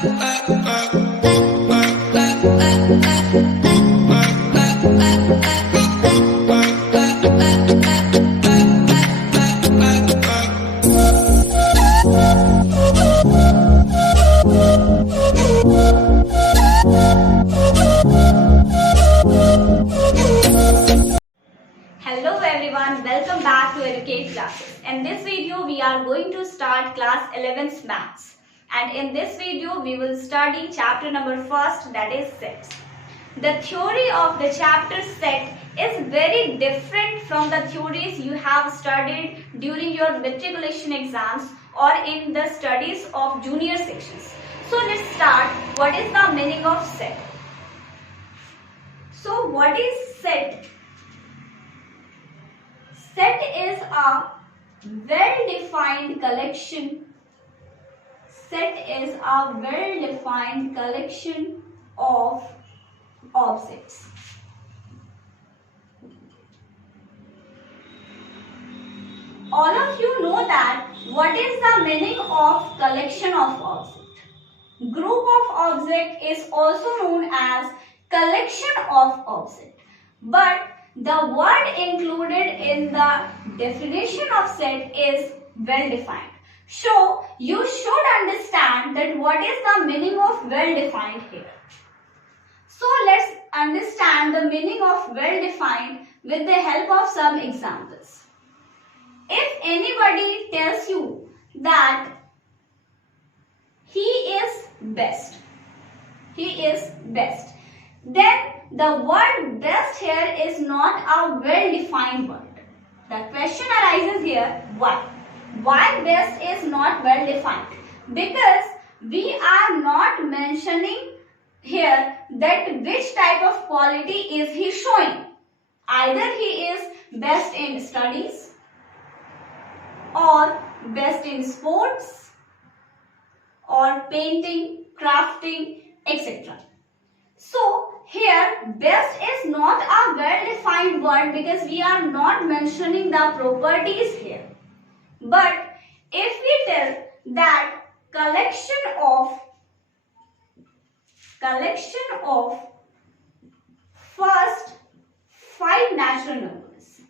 Hello everyone, welcome back to Educate Classes. In this video, we are going to start class 11th Maths. And in this video, we will study chapter number 1st, that is sets. The theory of the chapter set is very different from the theories you have studied during your matriculation exams or in the studies of junior sections. So let's start. What is the meaning of set? So what is set? Set is a well-defined collection. Set is a well-defined collection of objects. All of you know that what is the meaning of collection of object. Group of object is also known as collection of object. But the word included in the definition of set is well defined. So you should understand that what is the meaning of well defined here. So let's understand the meaning of well defined with the help of some examples. If anybody tells you that he is best, then the word best here is not a well-defined word. The question arises here, why? Why best is not well-defined? Because we are not mentioning here that which type of quality is he showing. Either he is best in studies or best in sports or painting, crafting, etc. So here best is not a well-defined word because we are not mentioning the properties here. But if we tell that collection of first 5 natural numbers,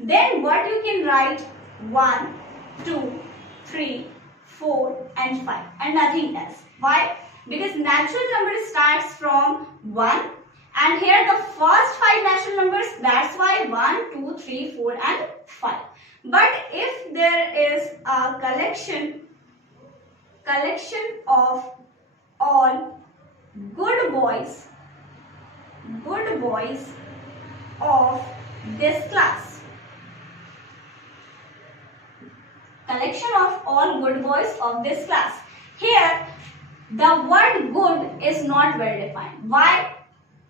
then what you can write 1, 2, 3, 4 and 5 and nothing else. Why? Because natural number starts from 1 and here the first 5 natural numbers, that's why 1, 2, 3, 4 and 5. But if there is a collection of all good boys of this class, collection of all good boys of this class. Here, the word good is not well defined. Why?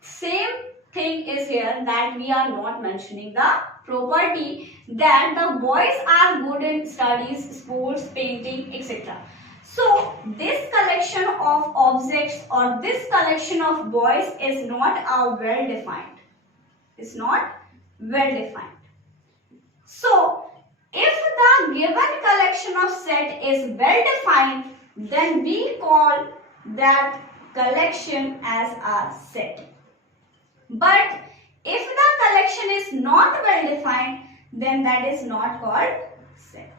Same thing is here that we are not mentioning the property that the boys are good in studies, sports, painting, etc. So, this collection of objects or this collection of boys is not well defined. It's not well defined. So, if the given collection of set is well defined, then we call that collection as a set. But if the collection is not well defined, then that is not called set.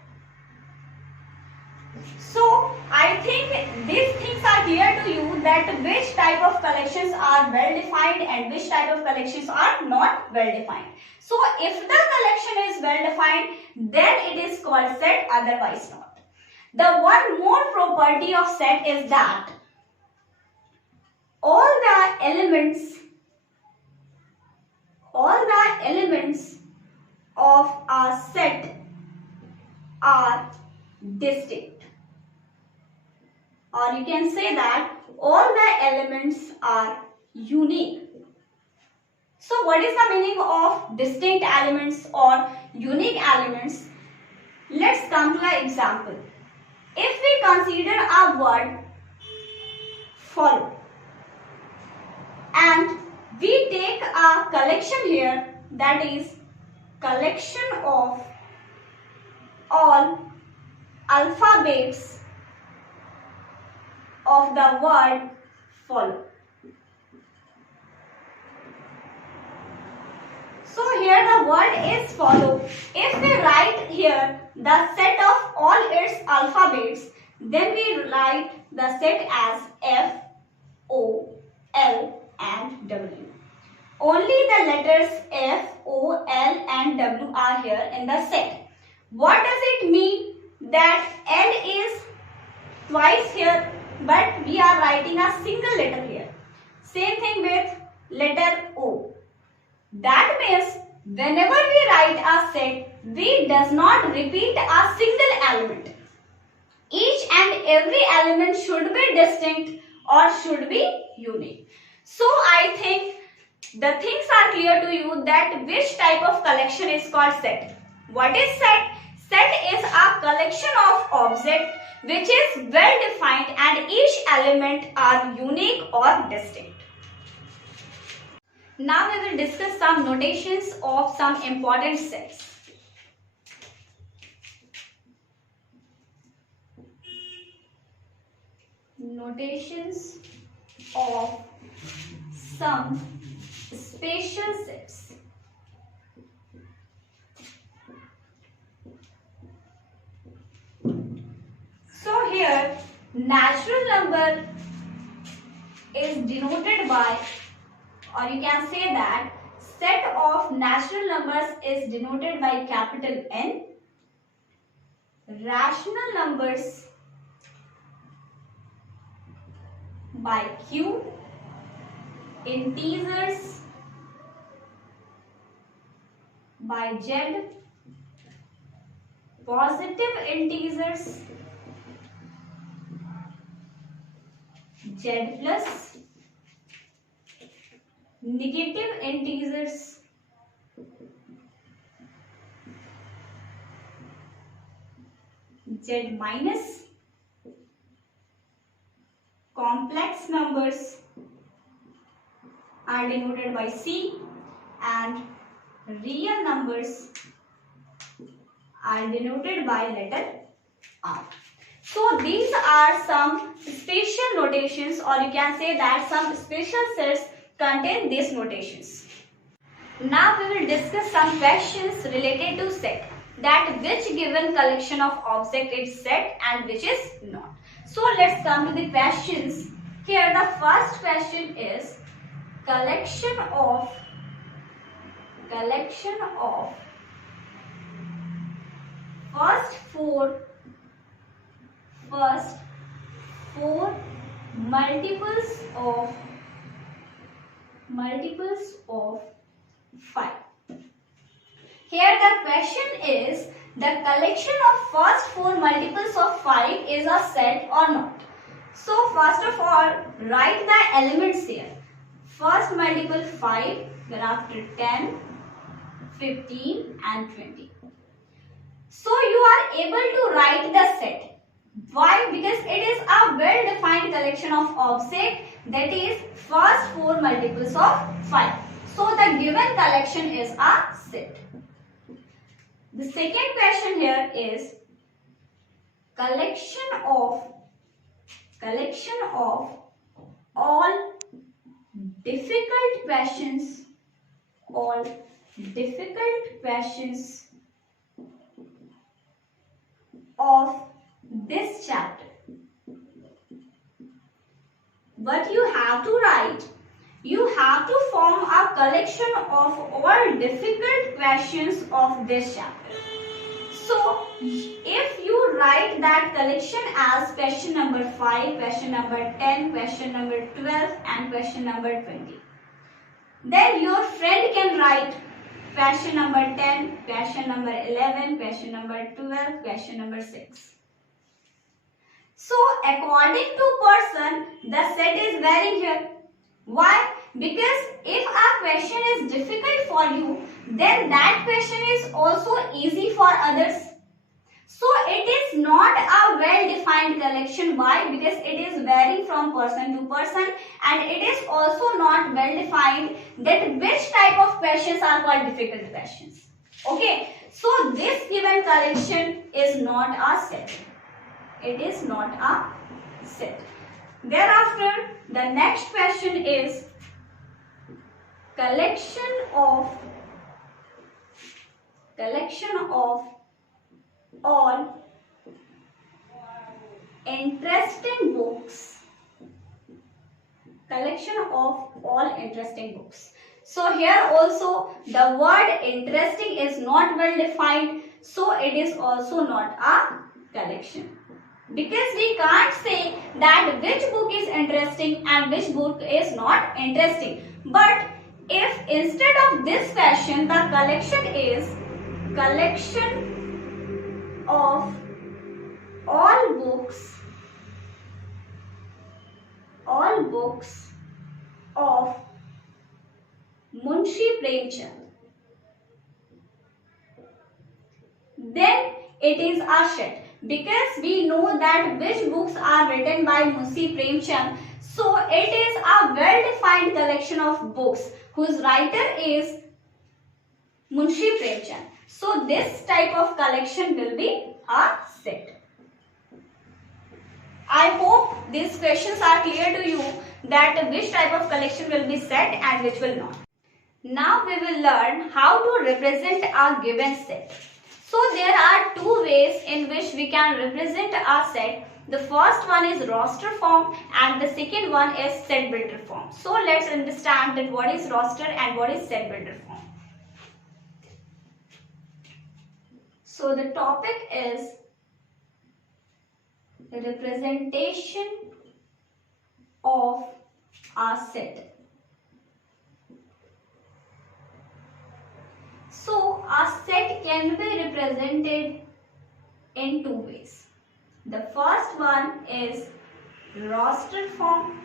So I think these things are clear to you that which type of collections are well defined and which type of collections are not well defined. So if the collection is well defined, then it is called set, otherwise not. The one more property of set is that all the elements of a set are distinct. Or you can say that all the elements are unique. So what is the meaning of distinct elements or unique elements? Let's come to an example. If we consider a word follow and we take a collection here, that is collection of all alphabets of the word follow. So here the word is follow. If we write here the set of all its alphabets, then we write the set as F, O, L and W. Only the letters F, O, L and W are here in the set. What does it mean that L is twice here, but we are writing a single letter here? Same thing with letter O. That means whenever we write a set, we does not repeat a single element. Each and every element should be distinct or should be unique. So I think the things are clear to you that which type of collection is called set. What is set? Set is a collection of objects which is well defined and each element are unique or distinct. Now we will discuss some notations of some important sets. Notations of some special sets. So here natural number is denoted by, or you can say that set of natural numbers is denoted by capital N. Rational numbers by Q. Integers by Z. Positive integers Z plus. Negative integers Z minus. Complex numbers are denoted by C and real numbers are denoted by letter R. So these are some special notations, or you can say that some special sets contain these notations. Now we will discuss some questions related to set, that which given collection of object is set and which is not. So let's come to the questions. Here the first question is collection of first four multiples of 5. Here the question is the collection of first 4 multiples of 5 is a set or not. So first of all write the elements here. First multiple 5, thereafter 10, 15 and 20. So you are able to write the set. Why? Because it is a well defined collection of objects, that is first 4 multiples of 5. So the given collection is a set. The second question here is collection of all difficult questions of this chapter. What you have to write, you have to form a collection of all difficult questions of this chapter. So if you write that collection as question number 5, question number 10, question number 12 and question number 20, then your friend can write question number 10, question number 11, question number 12, question number 6. So according to person, the set is varying here. Why? Because if a question is difficult for you, then that question is also easy for others. So it is not a well-defined collection. Why? Because it is varying from person to person, and it is also not well-defined that which type of questions are called difficult questions. Okay, so this given collection is not a set. It is not a set. Thereafter, the next question is collection of all interesting books. Collection of all interesting books. So here also the word interesting is not well defined, so it is also not a collection. Because we can't say that which book is interesting and which book is not interesting. But if instead of this fashion the collection is collection of all books of Munshi Premchand, then it is a set. Because we know that which books are written by Munshi Premchand, so it is a well-defined collection of books whose writer is Munshi Premchand. So this type of collection will be a set. I hope these questions are clear to you that which type of collection will be set and which will not. Now we will learn how to represent a given set. So there are two ways in which we can represent a set. The first one is roster form and the second one is set builder form. So let's understand that what is roster and what is set builder form. So the topic is representation of a set. So a set can be represented in two ways. The first one is roster form,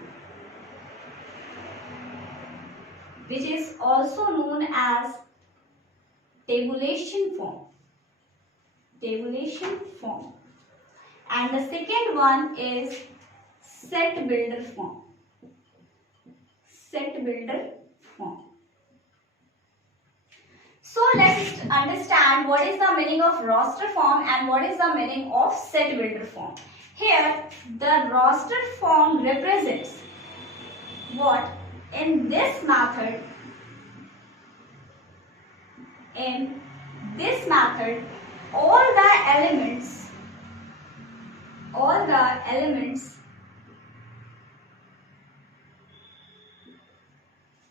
which is also known as tabulation form. And the second one is set builder form. So let's understand what is the meaning of roster form and what is the meaning of set builder form. Here the roster form represents what? In this method, all the elements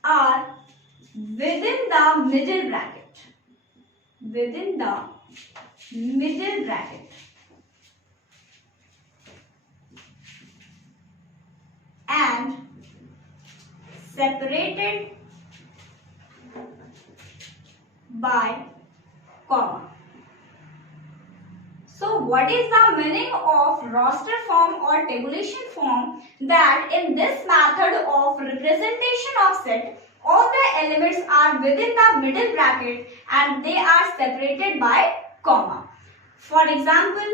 are within the middle bracket. And separated by comma. So what is the meaning of roster form or tabulation form? That in this method of representation of set, all the elements are within the middle bracket and they are separated by comma. For example,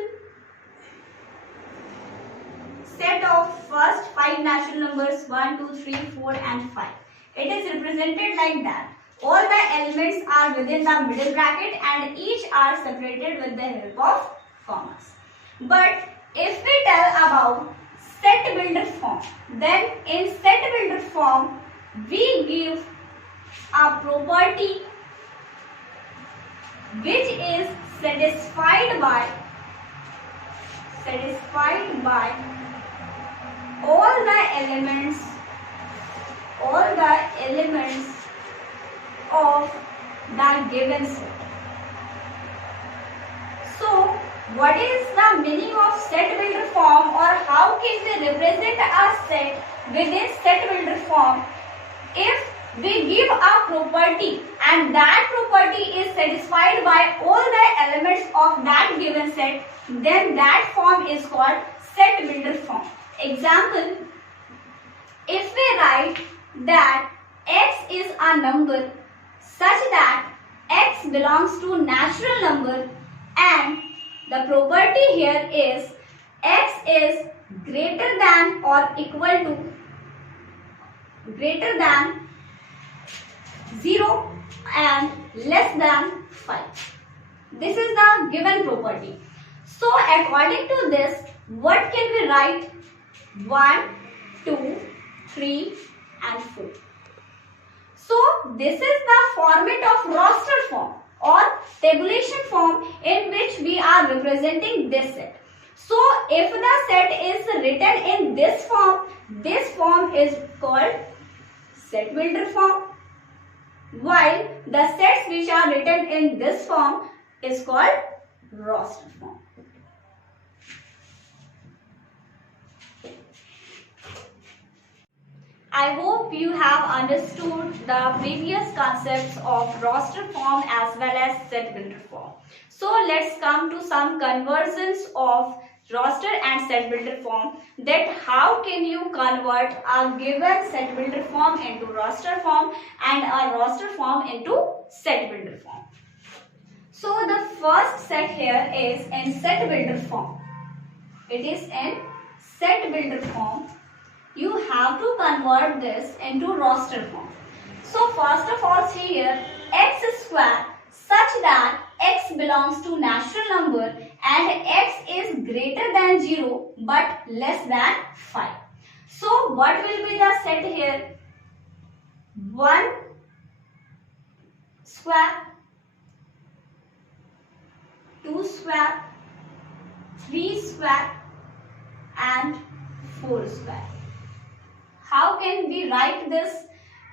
set of first 5 natural numbers 1, 2, 3, 4 and 5. It is represented like that. All the elements are within the middle bracket and each are separated with the help of commas. But if we tell about set builder form, then in set builder form we give a property which is satisfied by all the elements of the given set. So what is the meaning of set builder form, or how can we represent a set within set builder form? If we give a property and that property is satisfied by all the elements of that given set, then that form is called set builder form. Example, if we write that x is a number such that x belongs to natural number and the property here is x is greater than or equal to 0 and less than 5. This is the given property. So according to this, what can we write? 1, 2, 3 and 4. So this is the format of roster form or tabulation form in which we are representing this set. So if the set is written in this form is called set builder form, while the sets which are written in this form is called roster form. I hope you have understood the previous concepts of roster form as well as set builder form. So let's come to some conversions of roster and set builder form, that how can you convert a given set builder form into roster form and a roster form into set builder form. So the first set here is in set builder form. It is in set builder form. You have to convert this into roster form. So first of all, here x square such that x belongs to natural number and x is greater than 0 but less than 5. So what will be the set here? 1 square, 2 square, 3 square and 4 square. How can we write this?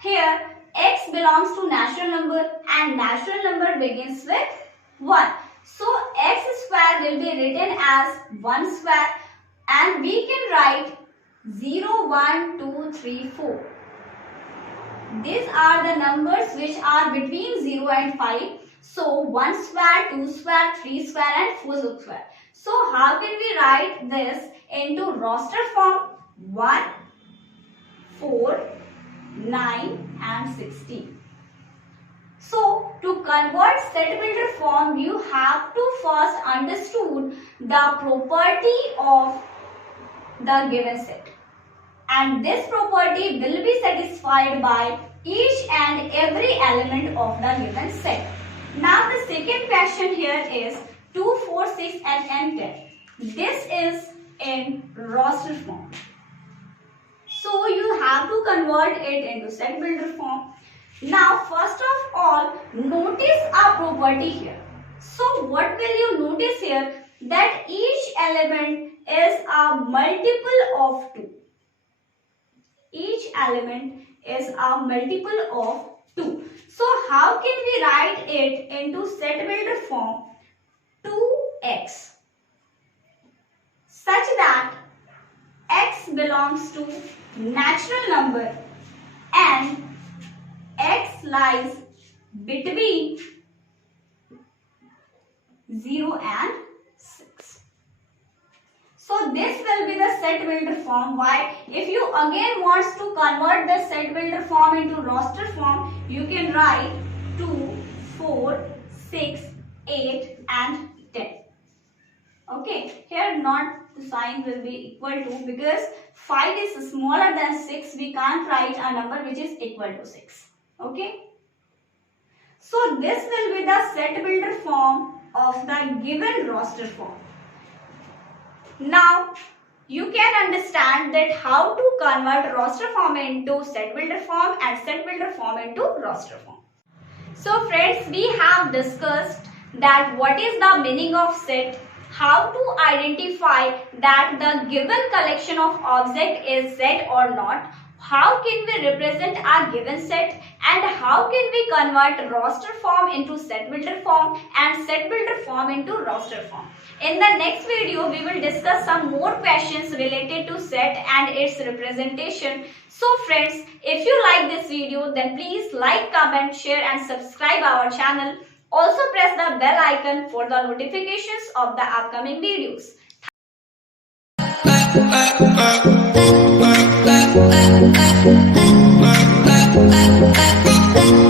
Here x belongs to natural number and natural number begins with 1. So x square will be written as 1 square and we can write 0, 1, 2, 3, 4. These are the numbers which are between 0 and 5. So 1 square, 2 square, 3 square and 4 square. So how can we write this into roster form? 1, 4, 9 and 16. So to convert set builder form, you have to first understood the property of the given set. And this property will be satisfied by each and every element of the given set. Now the second question here is 2, 4, 6 and 10. This is in roster form. So you have to convert it into set builder form. Now first of all, notice a property here. So what will you notice here? That each element is a multiple of 2. Each element is a multiple of 2. So how can we write it into set builder form? 2x such that x belongs to natural number and x lies between 0 and 6. So this will be the set builder form. Why? If you again wants to convert the set builder form into roster form, you can write 2, 4, 6, 8 and 10. Okay, here not the sign will be equal to, because 5 is smaller than 6, we can't write a number which is equal to 6. Okay. So this will be the set builder form of the given roster form. Now you can understand that how to convert roster form into set builder form and set builder form into roster form. So friends, we have discussed that what is the meaning of set, how to identify that the given collection of object is set or not, how can we represent a given set, and how can we convert roster form into set builder form and set builder form into roster form. In the next video, we will discuss some more questions related to set and its representation. So friends, if you like this video, then please like, comment, share and subscribe our channel. Also press the bell icon for the notifications of the upcoming videos. Thank you.